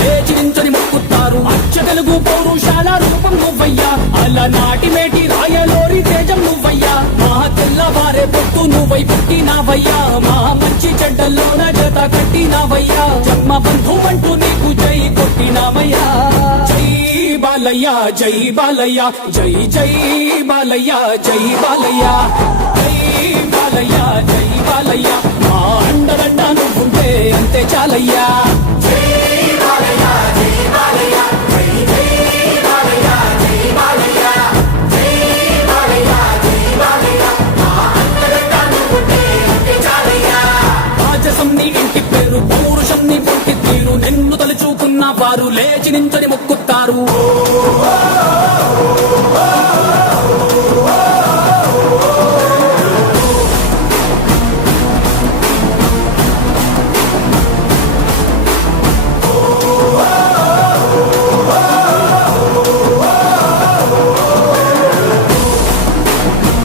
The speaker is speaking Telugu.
లేచి నించొని మొక్కుతారు. అచ్చ తెలుగు పౌరుషాల రూపం నువ్వయ్యా, అలనాటి మేటి రాయలోరి తేజం నువ్వయ్యా. మా తెల్లవారే పొత్తు నువ్వై పుట్టినావయ్యా, మా మంచి చెడ్డల్లోన జత కట్టినావయ్యా. జన్మ బంధువంటూ నీకు జై కొట్టినావయ్యా. జై బాలయ్య జై బాలయ్య, జై జై బాలయ్య జై బాలయ్య, జై బాలయ్య జై బాలయ్య. మా అండదండ నువ్వుంటే అంతే చాలయ్యా. పౌరుషం నీ పుట్టి తీరు, నిన్ను తలుచుకున్న వారు లేచి నించొని మొక్కుతారు.